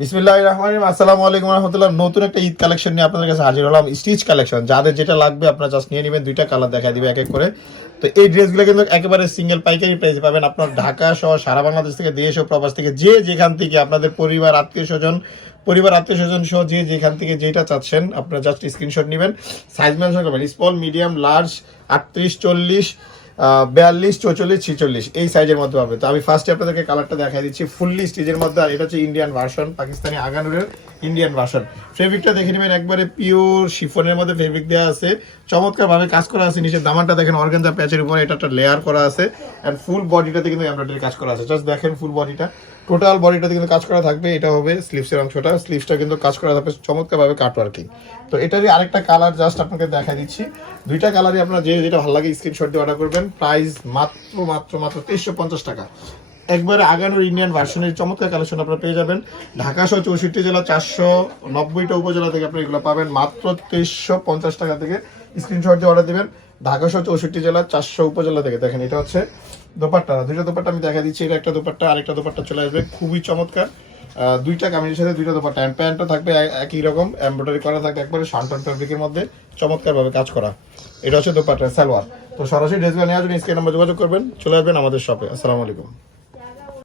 বিসমিল্লাহির রহমানির রহিম। আসসালামু আলাইকুম রহমতুল্লাহ। নতুন একটা ঈদ কালেকশন নিয়ে আপনাদের কাছে হাজির হলাম। স্টিচ কালেকশন, যাদের যেটা লাগবে আপনারা জাস্ট নিয়ে নেবেন। দুইটা কালার দেখা দিবে এক এক করে। তো এই ড্রেসগুলো কিন্তু একেবারে সিঙ্গেল পাইকারি প্রাইসে পাবেন। আপনার ঢাকা সহ সারা বাংলাদেশ থেকে, দেশ ও প্রবাস থেকে, যে যেখান থেকে আপনাদের পরিবার আত্মীয় স্বজন সহ যে যেখান থেকে যেটা চাচ্ছেন আপনারা জাস্ট স্ক্রিনশট নেবেন। সাইজ মেনশন করবেন, স্মল, মিডিয়াম, লার্জ, 38, 40, 42, 44, 46 এই সাইজের মধ্যে হবে। তো আমি ফার্স্টে আপনাদেরকে কালারটা দেখাই দিচ্ছি, ফুললি স্টিচের মধ্যে। আর এটা হচ্ছে ইন্ডিয়ান ভার্সন, পাকিস্তানি আগানুরের ইন্ডিয়ান ভার্সন। ফেব্রিকটা দেখে নেবেন, একবারে পিওর শিফনের মধ্যে ফেব্রিক দেওয়া আছে, চমৎকার ভাবে কাজ করা আছে। নিচের দামানটা দেখেন অর্গানজা প্যাচের উপরে এটা একটা লেয়ার করা আছে। এন্ড ফুল বডিটাতে কিন্তু এমব্রয়ডারি কাজ করা আছে। জাস্ট দেখেন ফুল বডিটা, টোটাল বডিটাতে কিন্তু কাজ করা থাকবে। এটা হবে স্লিভসের অংশটা, স্লিভসটা কিন্তু কাজ করা থাকবে চমৎকার ভাবে কাটওয়ার্কিং। তো এটারই আরেকটা কালার জাস্ট আপনাকে দেখাই দিচ্ছি। দুইটা কালারই আপনার যেটা ভালো লাগে স্ক্রিনশট দিয়ে অর্ডার করবেন। প্রাইস মাত্র 2350 টাকা। একবারে আগানোর ইন্ডিয়ান ভার্সনের চমৎকার কালেকশন আপনারা পেয়ে যাবেন। ঢাকা সহ 64 জেলা, 490টা উপজেলা থেকে আপনি এগুলো পাবেন মাত্র 2350 টাকা থেকে। স্ক্রিনশট দিয়ে অর্ডার দিবেন। ঢাকা সহ 64 জেলা, 400 উপজেলা থেকে। দেখেন এটা হচ্ছে দোপাট্টা, দুইটা দোপাট্টা আমি দেখা দিচ্ছি। এটা একটা দোপাট্টা, আরেকটা দোপাট্টা চলে আসবে, খুবই চমৎকার। দুইটা কামিজের সাথে দুইটা দোপাট্টা। প্যান্টও থাকবে একই রকম, এমব্রয়ডারি করা থাকবে, একবারে শানটন ফ্যাব্রিকের মধ্যে চমৎকার ভাবে কাজ করা। এটা হচ্ছে দোপাট্টা, সালোয়ার। তো সরাসরি ড্রেসগুলো নেওয়ার জন্য স্ক্রিন নাম্বার যোগাযোগ করবেন, চলে আসবেন আমাদের শপে। আসসালামু আলাইকুম।